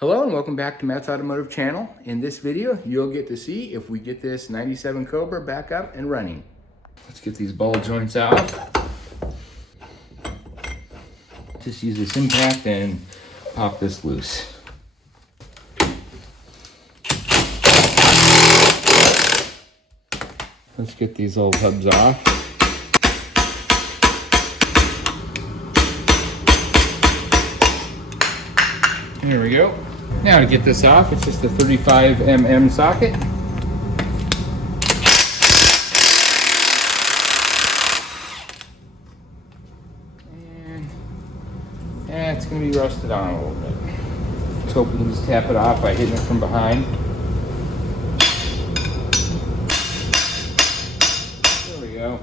Hello and welcome back to Matt's Automotive Channel. In this video, you'll get to see if we get this 97 Cobra back up and running. Let's get these ball joints out. Just use this impact and pop this loose. Let's get these old hubs off. There we go. Now to get this off, it's just a 35mm socket. And it's going to be rusted on a little bit. Let's hope we can just tap it off by hitting it from behind. There we go.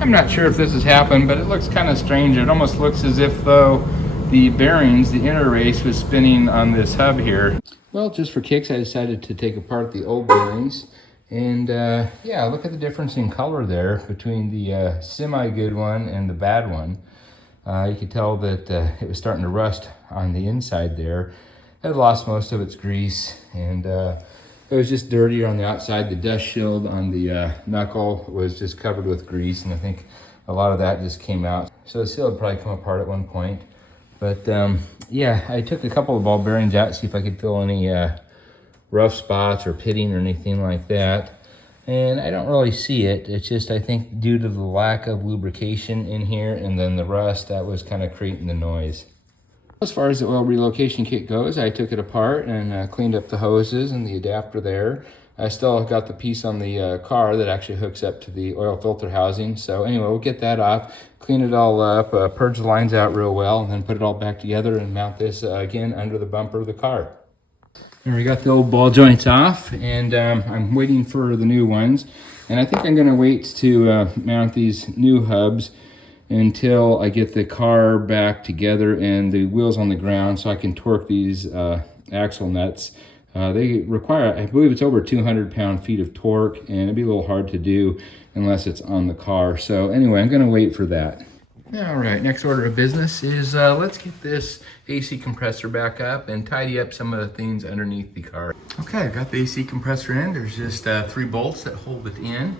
I'm not sure if this has happened, but it looks kind of strange. It almost looks as if though the bearings, the inner race was spinning on this hub here. Well, just for kicks, I decided to take apart the old bearings. And yeah, look at the difference in color there between the semi-good one and the bad one. You could tell that it was starting to rust on the inside there. It had lost most of its grease, and it was just dirtier on the outside. The dust shield on the knuckle was just covered with grease, and I think a lot of that just came out. So the seal would probably come apart at one point. But yeah, I took a couple of ball bearings out to see if I could feel any rough spots or pitting or anything like that. And I don't really see it. It's just, I think, due to the lack of lubrication in here and then the rust, that was kind of creating the noise. As far as the oil relocation kit goes, I took it apart and cleaned up the hoses and the adapter there. I still got the piece on the car that actually hooks up to the oil filter housing. So anyway, we'll get that off, clean it all up, purge the lines out real well, and then put it all back together and mount this again under the bumper of the car. And we got the old ball joints off, and I'm waiting for the new ones. And I think I'm gonna wait to mount these new hubs until I get the car back together and the wheels on the ground so I can torque these axle nuts. They require, I believe it's over 200 pound-feet of torque, and it'd be a little hard to do unless it's on the car. So anyway, I'm gonna wait for that. All right, next order of business is let's get this AC compressor back up and tidy up some of the things underneath the car. Okay, I got the AC compressor in. There's just 3 bolts that hold it in.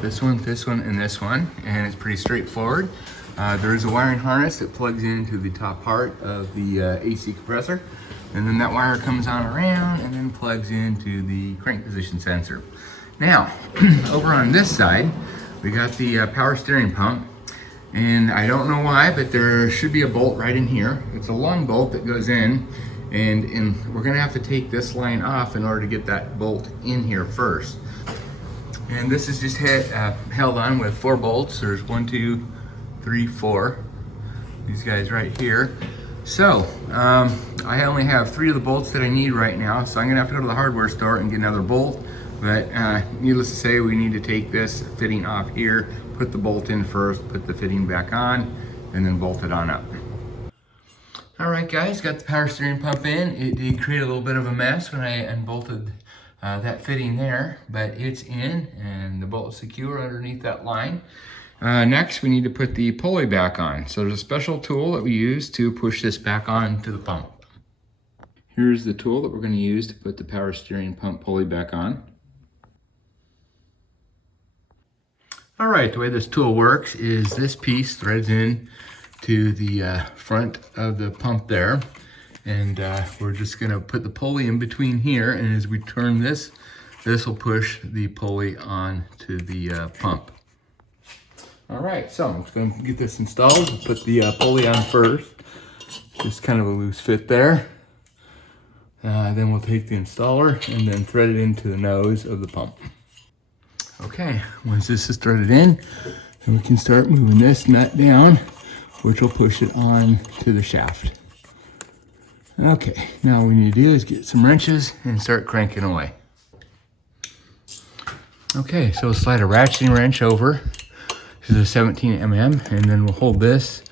This one, and this one, and it's pretty straightforward. There is a wiring harness that plugs into the top part of the AC compressor, and then that wire comes on around and then plugs into the crank position sensor. Now, over on this side, we got the power steering pump, and I don't know why, but there should be a bolt right in here. It's a long bolt that goes in, and we're gonna have to take this line off in order to get that bolt in here first. And this is just held on with 4 bolts. There's 1, 2, 3, 4. These guys right here. So I only have 3 of the bolts that I need right now, so I'm gonna have to go to the hardware store and get another bolt. But needless to say, we need to take this fitting off here, put the bolt in first, put the fitting back on, and then bolt it on up. All right, guys, got the power steering pump in. It did create a little bit of a mess when I unbolted that fitting there, but it's in and the bolt is secure underneath that line. Next, we need to put the pulley back on. So there's a special tool that we use to push this back on to the pump. Here's the tool that we're going to use to put the power steering pump pulley back on. All right, the way this tool works is this piece threads in to the front of the pump there. And we're just gonna put the pulley in between here, and as we turn this, this will push the pulley on to the pump. All right, so I'm just gonna get this installed. We'll put the pulley on first. Just kind of a loose fit there. Then we'll take the installer and then thread it into the nose of the pump. Okay, once this is threaded in, then we can start moving this nut down, which will push it on to the shaft. Okay, now what we need to do is get some wrenches and start cranking away. Okay, so we'll slide a ratcheting wrench over to the 17mm, and then we'll hold this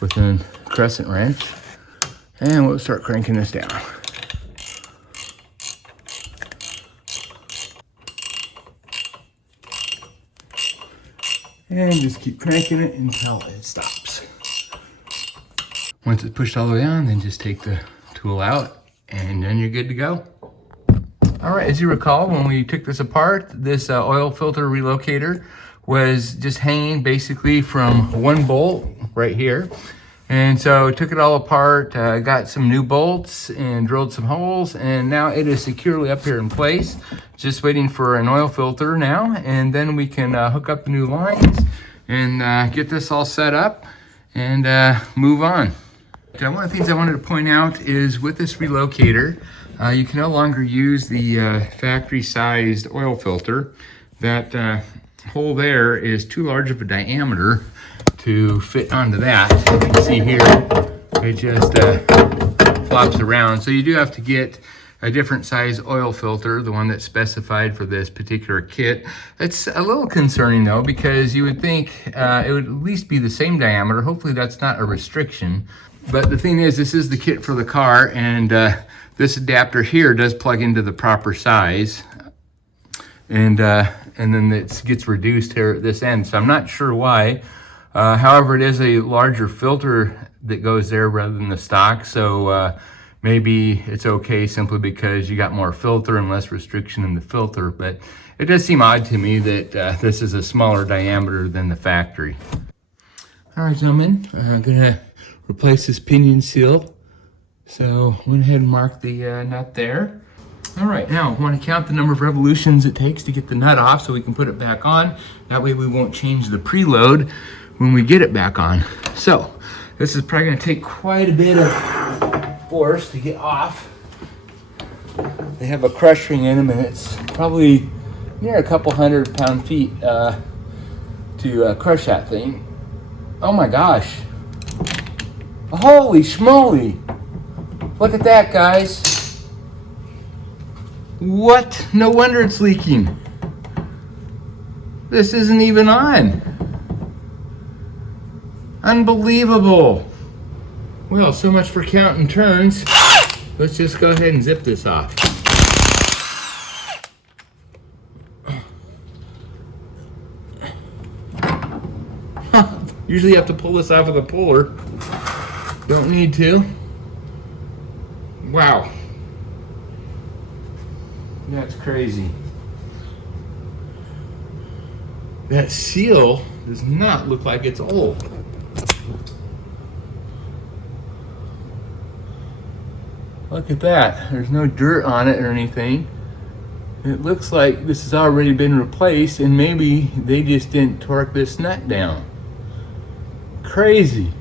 with a crescent wrench, and we'll start cranking this down. And just keep cranking it until it stops. Once it's pushed all the way on, then just take the tool out and then you're good to go. All right, as you recall, when we took this apart, this oil filter relocator was just hanging basically from one bolt right here. And so took it all apart, got some new bolts and drilled some holes, and now it is securely up here in place. Just waiting for an oil filter now, and then we can hook up the new lines and get this all set up and move on. One of the things I wanted to point out is with this relocator, you can no longer use the factory-sized oil filter. That hole there is too large of a diameter to fit onto that. You can see here, it just flops around. So you do have to get a different size oil filter, the one that's specified for this particular kit. It's a little concerning though, because you would think it would at least be the same diameter. Hopefully that's not a restriction. But the thing is, this is the kit for the car, and this adapter here does plug into the proper size. And then it gets reduced here at this end. So I'm not sure why. However, it is a larger filter that goes there rather than the stock. So maybe it's okay simply because you got more filter and less restriction in the filter. But it does seem odd to me that this is a smaller diameter than the factory. All right, gentlemen, I'm gonna replace this pinion seal. So went ahead and marked the nut there. All right, now I want to count the number of revolutions it takes to get the nut off so we can put it back on. That way we won't change the preload when we get it back on. So this is probably going to take quite a bit of force to get off. They have a crush ring in them, and it's probably near a couple 100 pound-feet to crush that thing. Oh my gosh. Holy schmoly. Look at that, guys. What? No wonder it's leaking. This isn't even on. Unbelievable. Well, so much for counting turns. Let's just go ahead and zip this off. Usually you have to pull this off with a puller. Don't need to. Wow. That's crazy. That seal does not look like it's old. Look at that. There's no dirt on it or anything. It looks like this has already been replaced, and maybe they just didn't torque this nut down. Crazy.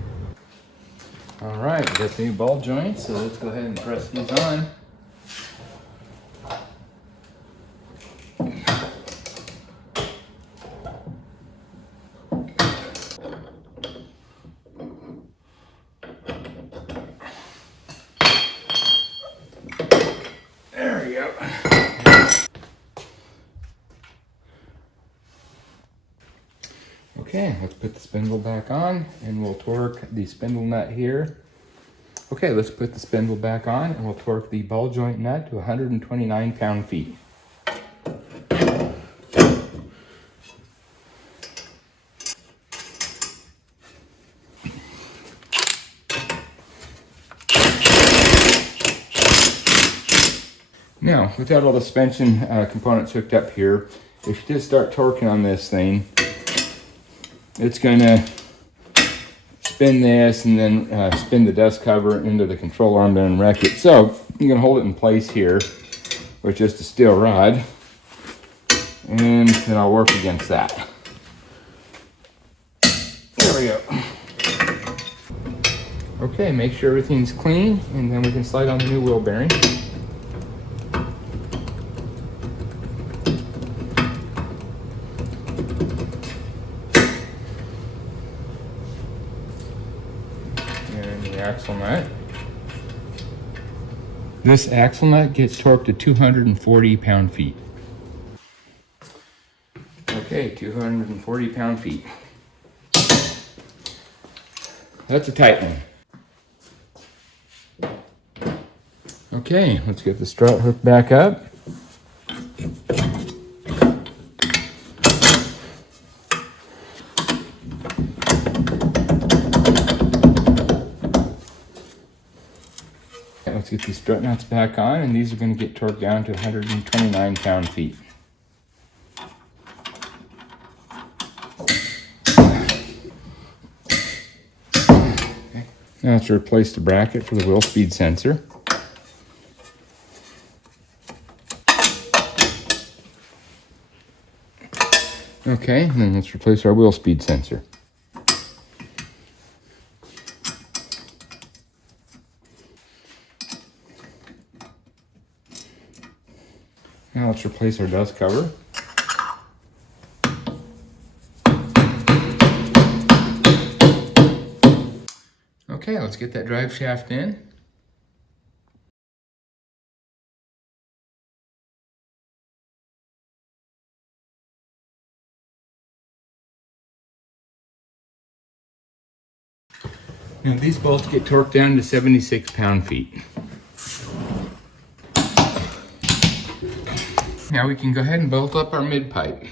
All right, we got the new ball joints, so let's go ahead and press these on. There we go. Okay, let's put the spindle back on and we'll torque the spindle nut here. Okay, let's put the spindle back on and we'll torque the ball joint nut to 129 pound-feet. Now, without all the suspension components hooked up here, if you just start torquing on this thing, it's going to spin this and then spin the dust cover into the control arm and wreck it. So I'm going to hold it in place here with just a steel rod, and then I'll work against that. There we go. Okay, make sure everything's clean, and then we can slide on the new wheel bearing. Axle nut. This axle nut gets torqued to 240 pound-feet. Okay, 240 pound-feet. That's a tight one. Okay, let's get the strut hooked back up. Let's get these strut nuts back on, and these are going to get torqued down to 129 pound-feet. Okay. Now let's replace the bracket for the wheel speed sensor. Okay, and then let's replace our wheel speed sensor. Now let's replace our dust cover. Okay, let's get that drive shaft in. Now these bolts get torqued down to 76 pound-feet. Now we can go ahead and bolt up our mid-pipe.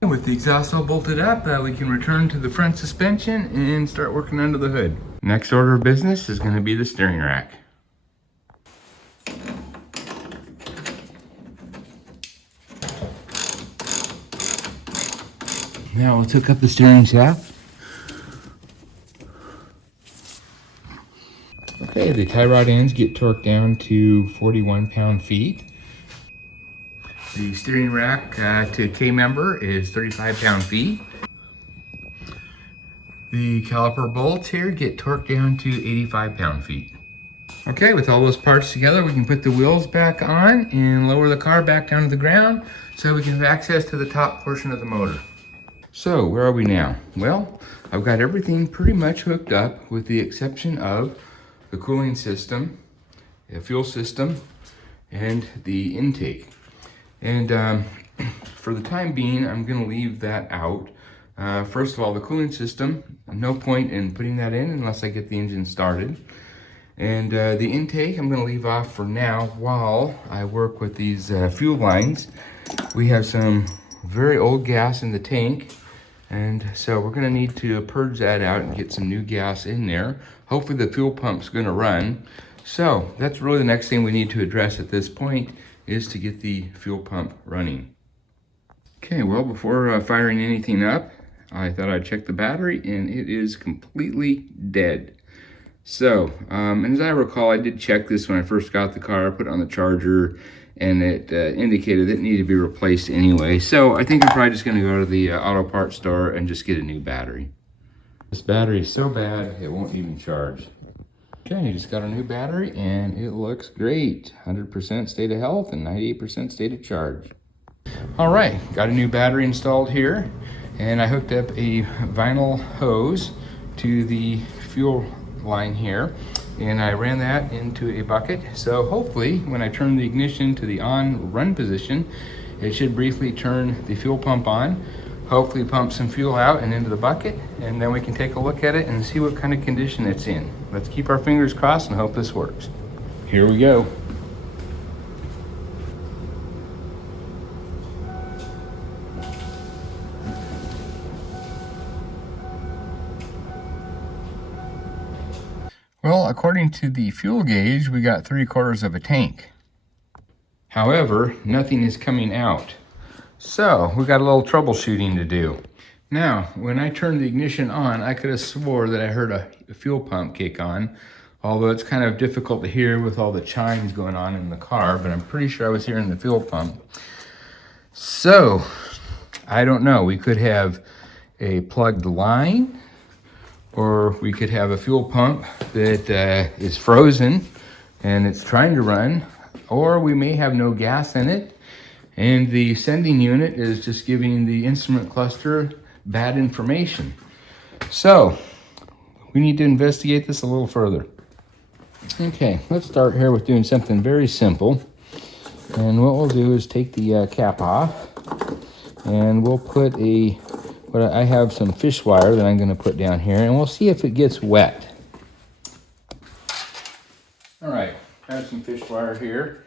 With the exhaust all bolted up, we can return to the front suspension and start working under the hood. Next order of business is going to be the steering rack. Now let's hook up the steering shaft. Okay, the tie rod ends get torqued down to 41 pound-feet. The steering rack to K-member is 35 pound-feet. The caliper bolts here get torqued down to 85 pound-feet. Okay, with all those parts together, we can put the wheels back on and lower the car back down to the ground so we can have access to the top portion of the motor. So, where are we now? Well, I've got everything pretty much hooked up with the exception of the cooling system, the fuel system, and the intake. And for the time being, I'm going to leave that out. First of all, the cooling system, no point in putting that in unless I get the engine started. And the intake, I'm going to leave off for now while I work with these fuel lines. We have some very old gas in the tank, and so we're going to need to purge that out and get some new gas in there. Hopefully the fuel pump's going to run. So that's really the next thing we need to address at this point, is to get the fuel pump running. Okay, well, before firing anything up, I thought I'd check the battery, and it is completely dead. So, and as I recall, I did check this when I first got the car. I put it on the charger, and it indicated it needed to be replaced anyway. So I think I'm probably just gonna go to the auto parts store and just get a new battery. This battery is so bad, it won't even charge. Okay, just got a new battery, and it looks great. 100% state of health and 98% state of charge. All right, got a new battery installed here, and I hooked up a vinyl hose to the fuel line here, and I ran that into a bucket. So hopefully when I turn the ignition to the on run position, it should briefly turn the fuel pump on, hopefully pump some fuel out and into the bucket, and then we can take a look at it and see what kind of condition it's in. Let's keep our fingers crossed and hope this works. Here we go. Well, according to the fuel gauge, we got 3/4 of a tank. However, nothing is coming out. So we got a little troubleshooting to do. Now, when I turned the ignition on, I could have swore that I heard a fuel pump kick on, although it's kind of difficult to hear with all the chimes going on in the car, but I'm pretty sure I was hearing the fuel pump. So, I don't know. We could have a plugged line, or we could have a fuel pump that is frozen and it's trying to run, or we may have no gas in it and the sending unit is just giving the instrument cluster bad information. So we need to investigate this a little further. Okay, let's start here with doing something very simple, and what we'll do is take the cap off, and we'll put I have some fish wire that I'm going to put down here, and we'll see if it gets wet. All right, I have some fish wire here,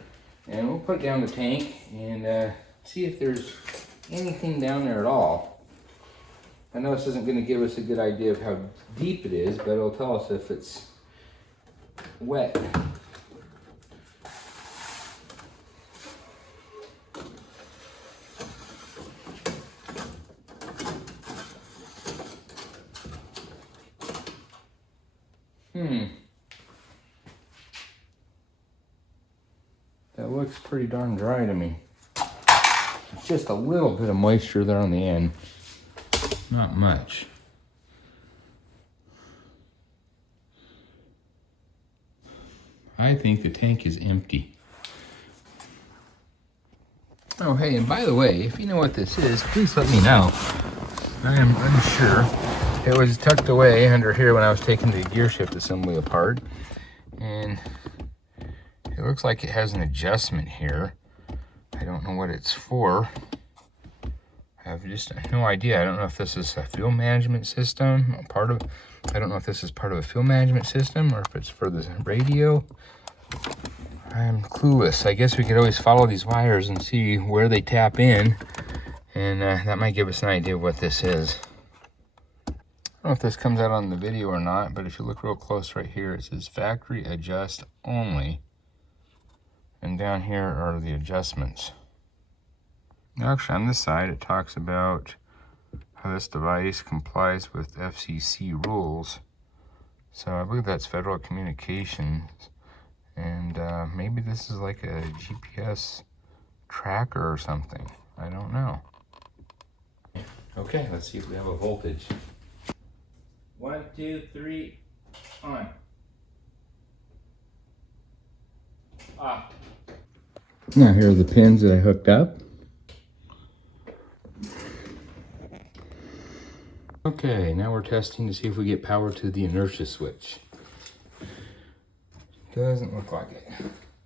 and we'll put it down the tank and see if there's anything down there at all. I know this isn't going to give us a good idea of how deep it is, but it'll tell us if it's wet. That looks pretty darn dry to me. It's just a little bit of moisture there on the end. Not much. I think the tank is empty. Oh, hey, and by the way, if you know what this is, please let me know. I am unsure. It was tucked away under here when I was taking the gear shift assembly apart. And it looks like it has an adjustment here. I don't know what it's for. I have just no idea. I don't know if this is a fuel management system, I don't know if this is part of a fuel management system or if it's for the radio. I'm clueless. I guess we could always follow these wires and see where they tap in, and that might give us an idea of what this is. I don't know if this comes out on the video or not, but if you look real close right here, it says factory adjust only. And down here are the adjustments. Actually, on this side, it talks about how this device complies with FCC rules. So I believe that's Federal Communications. And maybe this is like a GPS tracker or something. I don't know. Okay, let's see if we have a voltage. 1, 2, 3, on. Off. Now here are the pins that I hooked up. Okay, now we're testing to see if we get power to the inertia switch. Doesn't look like it.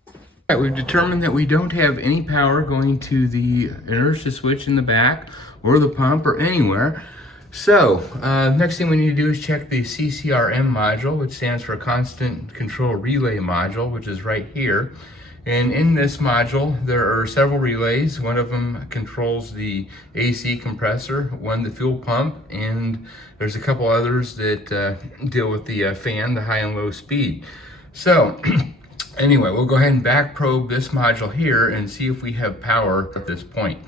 All right, we've determined that we don't have any power going to the inertia switch in the back or the pump or anywhere. So, next thing we need to do is check the CCRM module, which stands for Constant Control Relay Module, which is right here. And in this module, there are several relays. One of them controls the AC compressor, one the fuel pump, and there's a couple others that deal with the fan, the high and low speed. So, anyway, we'll go ahead and back probe this module here and see if we have power at this point.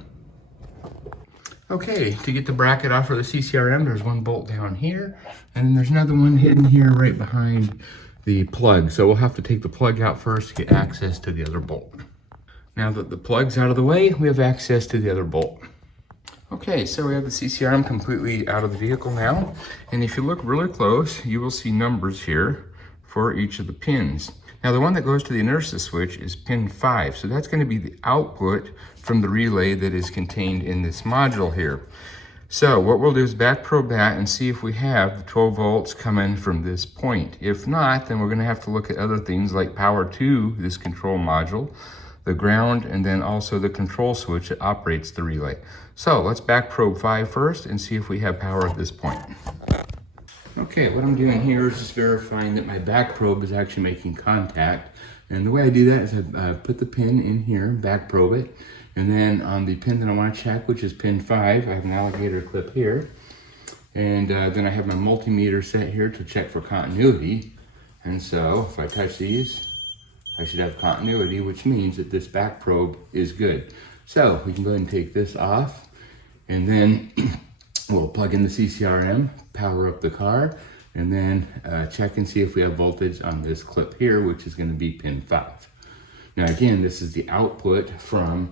Okay, to get the bracket off for the CCRM, there's one bolt down here, and then there's another one hidden here right behind the plug. So we'll have to take the plug out first to get access to the other bolt. Now that the plug's out of the way, we have access to the other bolt. Okay, so we have the CCRM completely out of the vehicle now, and if you look really close, you will see numbers here for each of the pins. Now the one that goes to the inertia switch is pin 5, so that's going to be the output from the relay that is contained in this module here. So what we'll do is back probe that and see if we have the 12 volts coming from this point. If not, then we're going to have to look at other things like power to this control module, the ground, and then also the control switch that operates the relay. So let's back probe 5 first and see if we have power at this point. Okay, what I'm doing here is just verifying that my back probe is actually making contact. And the way I do that is I put the pin in here, back probe it, and then on the pin that I want to check, which is pin 5, I have an alligator clip here. And then I have my multimeter set here to check for continuity. And so if I touch these, I should have continuity, which means that this back probe is good. So we can go ahead and take this off, and then we'll plug in the CCRM, power up the car, and then check and see if we have voltage on this clip here, which is going to be pin 5. Now again, this is the output from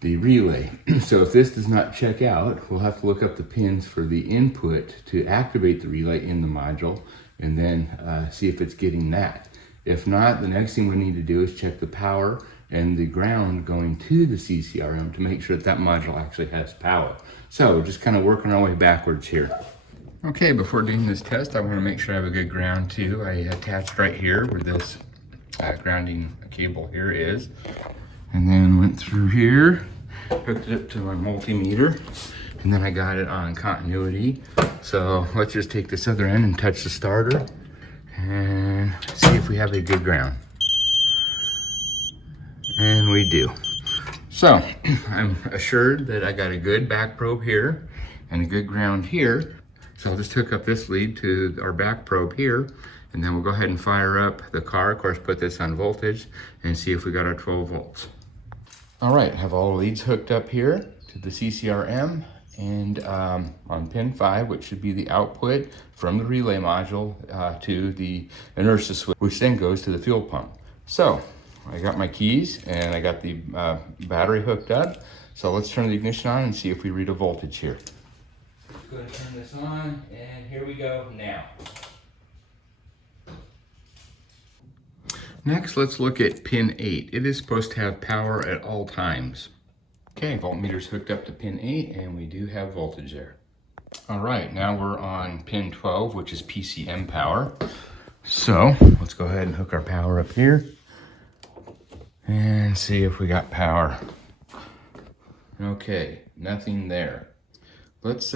the relay. So if this does not check out, we'll have to look up the pins for the input to activate the relay in the module, and then see if it's getting that. If not, the next thing we need to do is check the power and the ground going to the CCRM to make sure that that module actually has power. So just kind of working our way backwards here. Okay, before doing this test, I want to make sure I have a good ground too. I attached right here where this grounding cable here is, and then went through here, hooked it up to my multimeter, and then I got it on continuity. So let's just take this other end and touch the starter and see if we have a good ground. And we do. So I'm assured that I got a good back probe here and a good ground here. So I'll just hook up this lead to our back probe here, and then we'll go ahead and fire up the car, of course put this on voltage, and see if we got our 12 volts. All right, have all the leads hooked up here to the CCRM and on pin 5, which should be the output from the relay module to the inertia switch, which then goes to the fuel pump. So I got my keys and I got the battery hooked up. So let's turn the ignition on and see if we read a voltage here. Let's go ahead and turn this on, and here we go now. Next, let's look at pin 8. It is supposed to have power at all times. Okay, voltmeter's hooked up to pin 8, and we do have voltage there. All right, now we're on pin 12, which is PCM power. So let's go ahead and hook our power up here and see if we got power. Okay, nothing there. Let's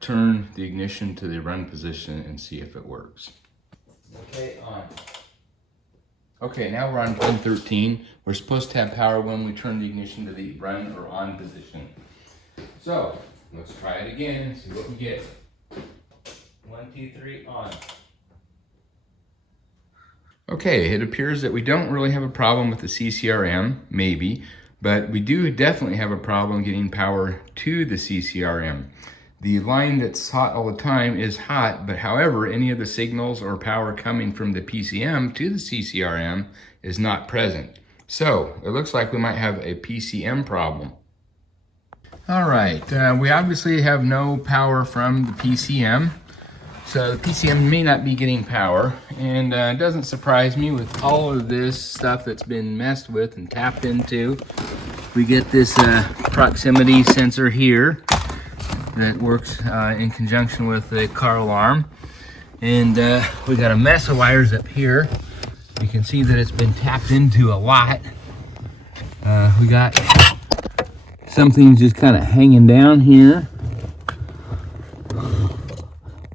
turn the ignition to the run position and see if it works. Okay, on. Okay, now we're on pin 13. We're supposed to have power when we turn the ignition to the run or on position. So let's try it again and see what we get. 1, 2, 3, on. Okay, it appears that we don't really have a problem with the CCRM, maybe, but we do definitely have a problem getting power to the CCRM. The line that's hot all the time is hot, but however, any of the signals or power coming from the PCM to the CCRM is not present. So it looks like we might have a PCM problem. All right, we obviously have no power from the PCM. So the PCM may not be getting power, and it doesn't surprise me with all of this stuff that's been messed with and tapped into. We get this proximity sensor here that works in conjunction with the car alarm. And we got a mess of wires up here. You can see that it's been tapped into a lot. We got something just kind of hanging down here.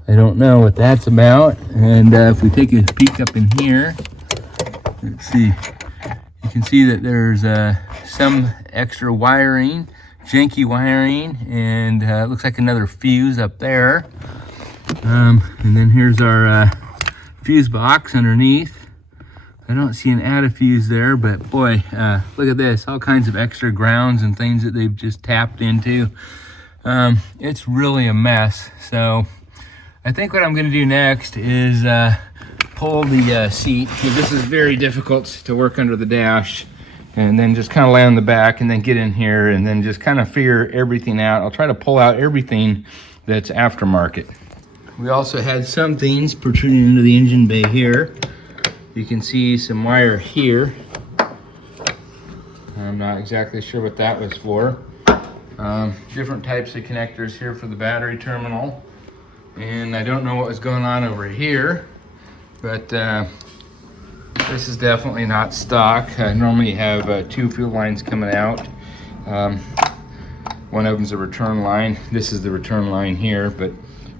I don't know what that's about. And if we take a peek up in here, let's see, you can see that there's some extra wiring, janky wiring, and it looks like another fuse up there. And then here's our fuse box underneath. I don't see an add a fuse there, but boy, look at this, all kinds of extra grounds and things that they've just tapped into. It's really a mess. So I think what I'm going to do next is pull the seat. This is very difficult to work under the dash, and then just kind of lay on the back and then get in here and then just kind of figure everything out. I'll try to pull out everything that's aftermarket. We also had some things protruding into the engine bay here. You can see some wire here. I'm not exactly sure what that was for. Different types of connectors here for the battery terminal. And I don't know what was going on over here, but this is definitely not stock. I normally have 2 fuel lines coming out. One of them's a return line. This is the return line here, but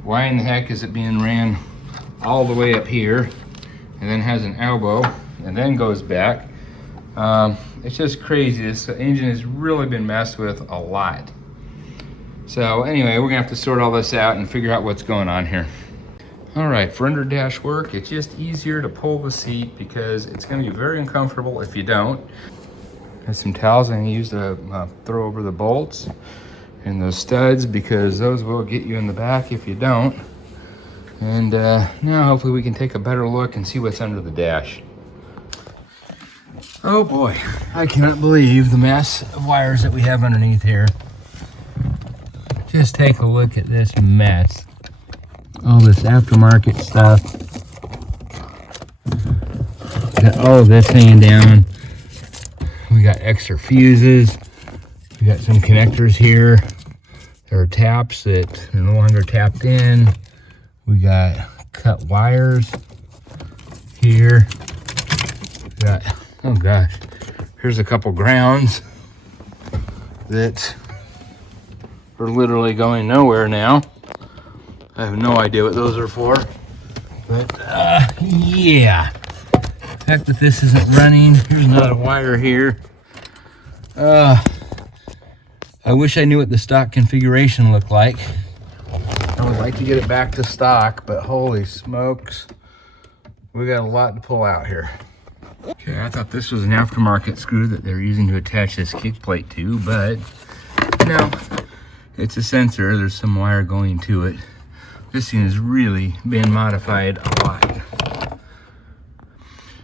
why in the heck is it being ran all the way up here and then has an elbow and then goes back? It's just crazy. This engine has really been messed with a lot. So anyway, we're gonna have to sort all this out and figure out what's going on here. All right, for under dash work, it's just easier to pull the seat because it's gonna be very uncomfortable if you don't. Got some towels I'm gonna use to throw over the bolts and those studs because those will get you in the back if you don't. And now hopefully we can take a better look and see what's under the dash. Oh boy, I cannot believe the mess of wires that we have underneath here. Just take a look at this mess. All this aftermarket stuff. Got all of this hanging down. We got extra fuses. We got some connectors here. There are taps that are no longer tapped in. We got cut wires here. We got, oh gosh, here's a couple grounds that are literally going nowhere now. I have no idea what those are for, but yeah. The fact that this isn't running, here's another wire here. I wish I knew what the stock configuration looked like. I would like to get it back to stock, but holy smokes, we got a lot to pull out here. Okay, I thought this was an aftermarket screw that they're using to attach this kick plate to, but no. It's a sensor. There's some wire going to it. This thing has really been modified a lot.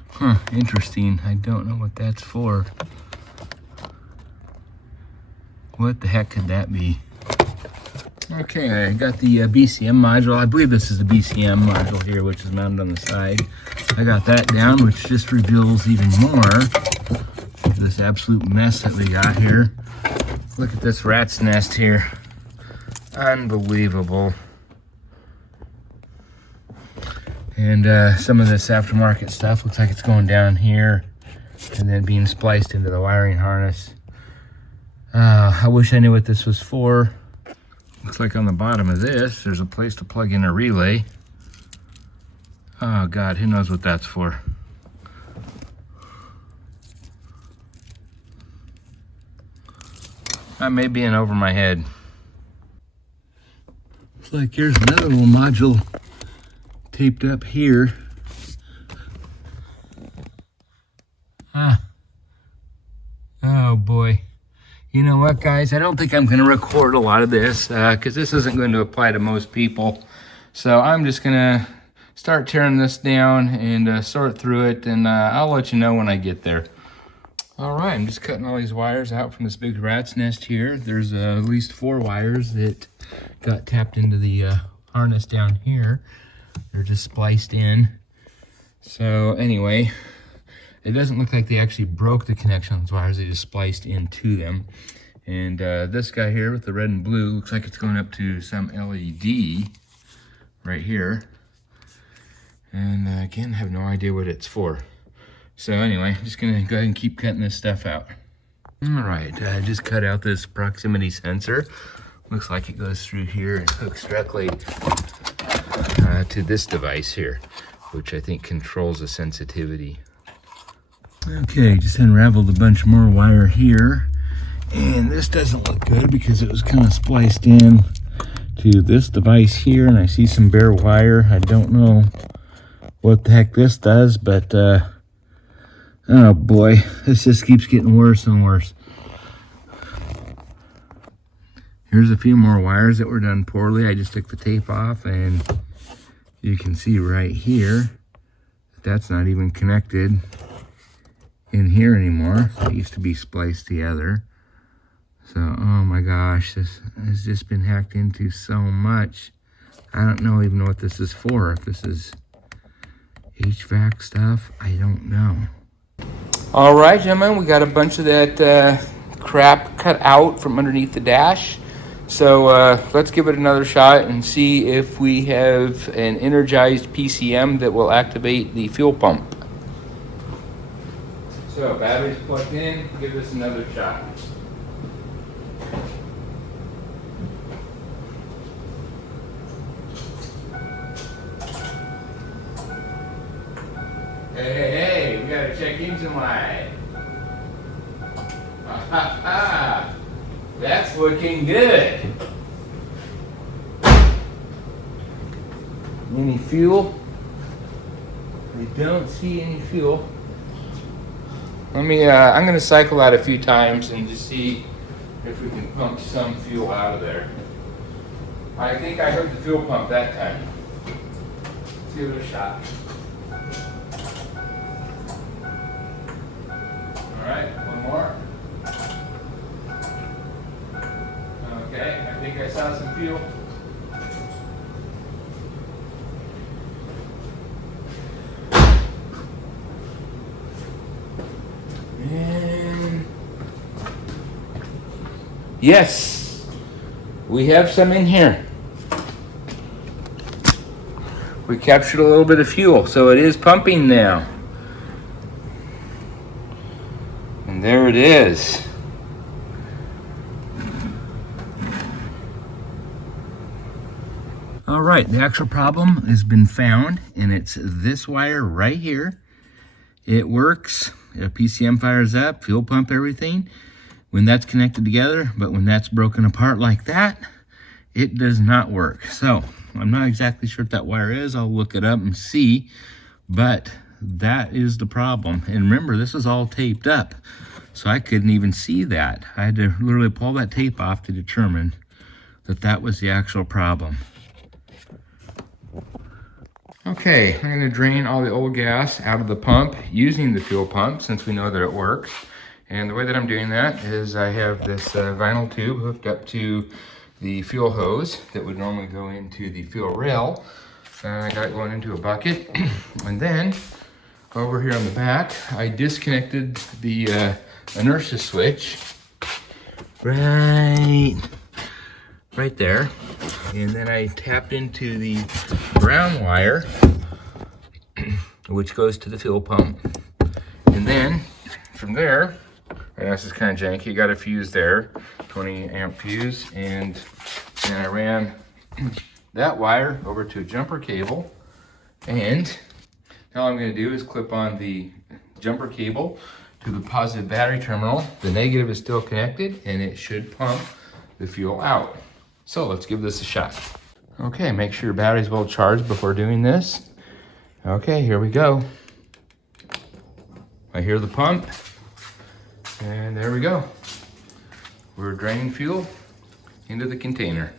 Huh, interesting. I don't know what that's for. What the heck could that be? Okay, I got the BCM module. I believe this is the BCM module here, which is mounted on the side. I got that down, which just reveals even more of this absolute mess that we got here. Look at this rat's nest here. Unbelievable. And some of this aftermarket stuff looks like it's going down here and then being spliced into the wiring harness. I wish I knew what this was for. Looks like on the bottom of this, there's a place to plug in a relay. Oh God, who knows what that's for? That may be in over my head. Looks like here's another little module taped up here. Oh boy. You know what, guys? I don't think I'm going to record a lot of this because this isn't going to apply to most people. So I'm just going to start tearing this down and sort through it, and I'll let you know when I get there. All right, I'm just cutting all these wires out from this big rat's nest here. There's at least 4 wires that got tapped into the harness down here. They're just spliced in. So anyway, it doesn't look like they actually broke the connection on those wires. They just spliced into them. And this guy here with the red and blue looks like it's going up to some LED right here. And again, I have no idea what it's for. So anyway, I'm just going to go ahead and keep cutting this stuff out. All right, I just cut out this proximity sensor. Looks like it goes through here and hooks directly to this device here, which I think controls the sensitivity. Okay, just unraveled a bunch more wire here, and this doesn't look good because it was kind of spliced in to this device here, and I see some bare wire. I don't know what the heck this does, but oh boy, this just keeps getting worse and worse. Here's a few more wires that were done poorly. I just took the tape off, and you can see right here that that's not even connected in here anymore. It used to be spliced together. So, oh my gosh, this has just been hacked into so much. I don't even know what this is for. If this is HVAC stuff, I don't know. All right, gentlemen, we got a bunch of that crap cut out from underneath the dash. So let's give it another shot and see if we have an energized PCM that will activate the fuel pump. So batteries plugged in, give this another shot. Hey, we gotta check engine light. That's looking good. Any fuel? We don't see any fuel. Let me, I'm going to cycle out a few times and just see if we can pump some fuel out of there. I think I heard the fuel pump that time. Let's give it a shot. All right, one more. Okay, I think I saw some fuel. And yes, we have some in here. We captured a little bit of fuel, so it is pumping now. And there it is. All right, the actual problem has been found, and it's this wire right here. It works. A PCM fires up, fuel pump, everything, when that's connected together, but when that's broken apart like that, it does not work. So I'm not exactly sure what that wire is. I'll look it up and see, but that is the problem. And remember, this is all taped up, so I couldn't even see that. I had to literally pull that tape off to determine that that was the actual problem. Okay, I'm going to drain all the old gas out of the pump using the fuel pump since we know that it works. And the way that I'm doing that is I have this vinyl tube hooked up to the fuel hose that would normally go into the fuel rail. I got it going into a bucket. And then over here on the back, I disconnected the inertia switch right there. And then I tapped into the ground wire, which goes to the fuel pump. And then from there, I know this is kind of janky, got a fuse there, 20 amp fuse, and then I ran that wire over to a jumper cable. And now all I'm going to do is clip on the jumper cable to the positive battery terminal. The negative is still connected, and it should pump the fuel out. So let's give this a shot. Okay, make sure your battery's well charged before doing this. Okay, here we go. I hear the pump, and there we go. We're draining fuel into the container.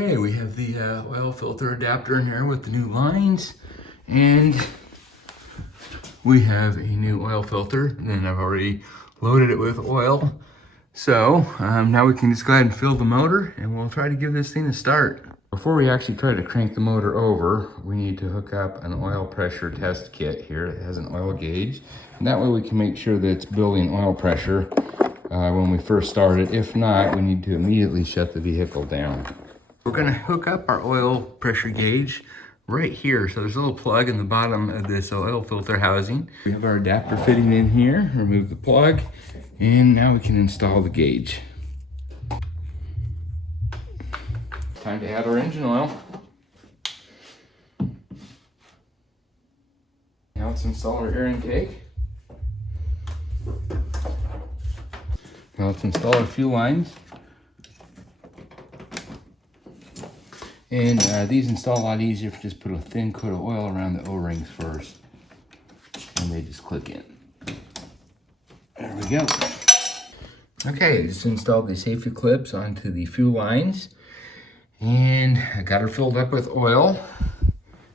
Okay, we have the oil filter adapter in here with the new lines, and we have a new oil filter, and I've already loaded it with oil. So now we can just go ahead and fill the motor, and we'll try to give this thing a start. Before we actually try to crank the motor over, we need to hook up an oil pressure test kit here. It has an oil gauge, and that way we can make sure that it's building oil pressure when we first start it. If not, we need to immediately shut the vehicle down. We're gonna hook up our oil pressure gauge right here. So there's a little plug in the bottom of this oil filter housing. We have our adapter fitting in here. Remove the plug, and now we can install the gauge. Time to add our engine oil. Now let's install our air intake. Now let's install our fuel lines. And these install a lot easier if you just put a thin coat of oil around the O-rings first. And they just click in. There we go. Okay, just installed the safety clips onto the fuel lines. And I got her filled up with oil.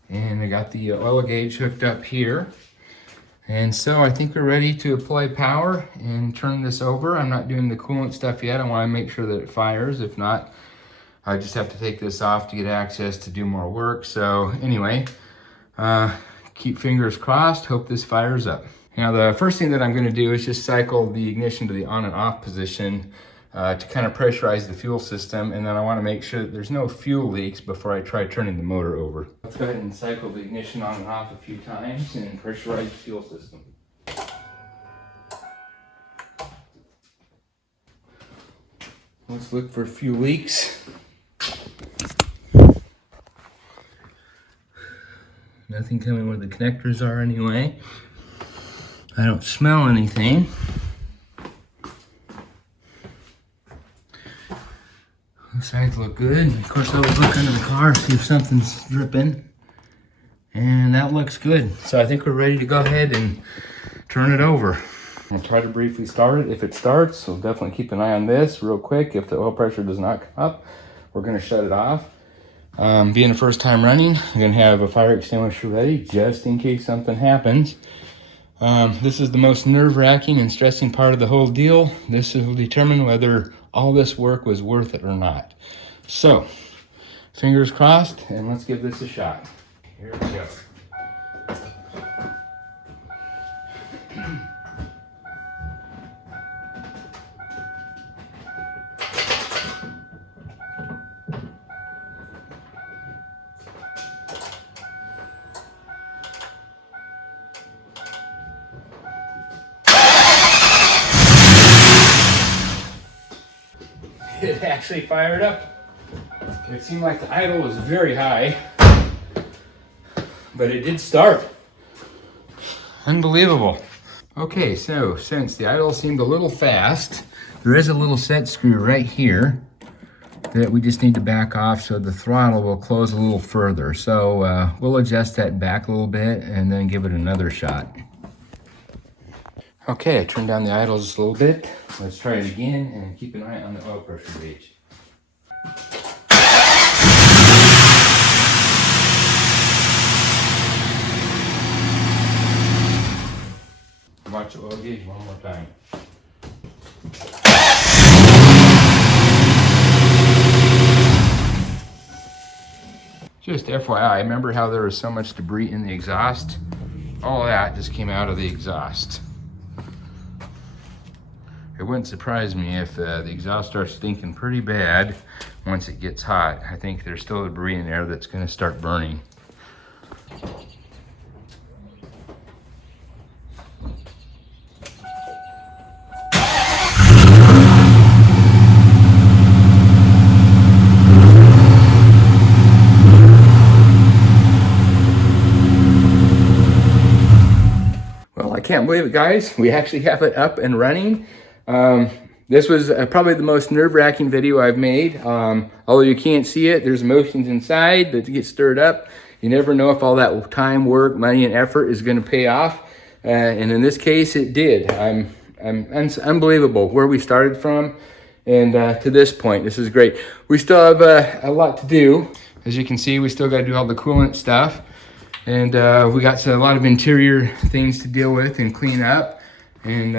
And I got the oil gauge hooked up here. And so I think we're ready to apply power and turn this over. I'm not doing the coolant stuff yet. I want to make sure that it fires. If not, I just have to take this off to get access to do more work. So anyway, keep fingers crossed, hope this fires up. Now the first thing that I'm gonna do is just cycle the ignition to the on and off position to kind of pressurize the fuel system. And then I wanna make sure that there's no fuel leaks before I try turning the motor over. Let's go ahead and cycle the ignition on and off a few times and pressurize the fuel system. Let's look for fuel leaks. Nothing coming where the connectors are anyway. I don't smell anything. The sides look good. Of course, I always look under the car, see if something's dripping. And that looks good. So I think we're ready to go ahead and turn it over. I'll try to briefly start it. If it starts, we'll definitely keep an eye on this real quick. If the oil pressure does not come up, we're gonna shut it off. Being the first time running, I'm gonna have a fire extinguisher ready just in case something happens. This is the most nerve-wracking and stressing part of the whole deal. This will determine whether all this work was worth it or not. So, fingers crossed, and let's give this a shot. Here we go. It actually fired up. It seemed like the idle was very high, but it did start. Unbelievable. Okay, so since the idle seemed a little fast, there is a little set screw right here that we just need to back off so the throttle will close a little further. So we'll adjust that back a little bit and then give it another shot. Okay, I turned down the idle just a little bit. Let's try it again and keep an eye on the oil pressure gauge. Watch the oil gauge one more time. Just FYI, remember how there was so much debris in the exhaust? All that just came out of the exhaust. It wouldn't surprise me if the exhaust starts stinking pretty bad once it gets hot. I think there's still debris in there that's going to start burning. Can't believe it, guys. We actually have it up and running. This was probably the most nerve-wracking video I've made. Although you can't see it, there's emotions inside that get stirred up. You never know if all that time, work, money, and effort is going to pay off. And in this case, it did. It's unbelievable where we started from and to this point. This is great. We still have a lot to do. As you can see, we still got to do all the coolant stuff. And we got a lot of interior things to deal with and clean up. And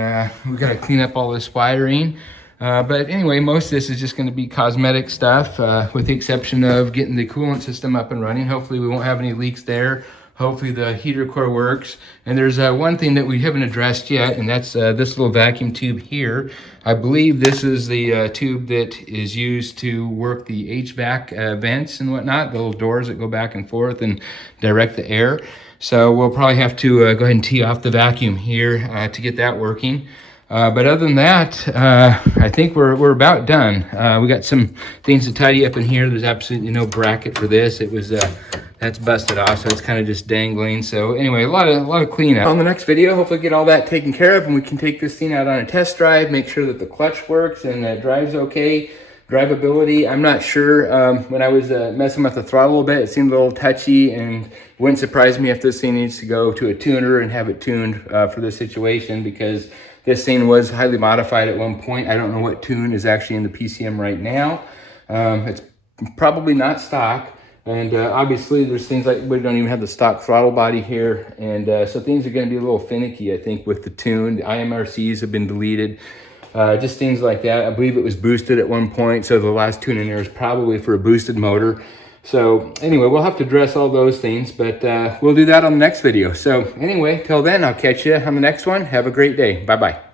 we got to clean up all this wiring. But anyway, most of this is just going to be cosmetic stuff, with the exception of getting the coolant system up and running. Hopefully we won't have any leaks there. Hopefully the heater core works. And there's one thing that we haven't addressed yet, and that's this little vacuum tube here. I believe this is the tube that is used to work the HVAC vents and whatnot, the little doors that go back and forth and direct the air. So we'll probably have to go ahead and tee off the vacuum here to get that working. But other than that, I think we're about done. We got some things to tidy up in here. There's absolutely no bracket for this. It was that's busted off, so it's kind of just dangling. So anyway, a lot of cleanup. On the next video, hopefully get all that taken care of, and we can take this thing out on a test drive, make sure that the clutch works and drives okay. Drivability, I'm not sure. When I was messing with the throttle a bit, it seemed a little touchy, and it wouldn't surprise me if this thing needs to go to a tuner and have it tuned for this situation, because this thing was highly modified at one point. I don't know what tune is actually in the PCM right now. It's probably not stock. And obviously there's things like we don't even have the stock throttle body here. And so things are gonna be a little finicky, I think, with the tune. The IMRCs have been deleted. Just things like that. I believe it was boosted at one point. So the last tune in there is probably for a boosted motor. So anyway, we'll have to address all those things, but we'll do that on the next video. So anyway, till then, I'll catch you on the next one. Have a great day. Bye-bye.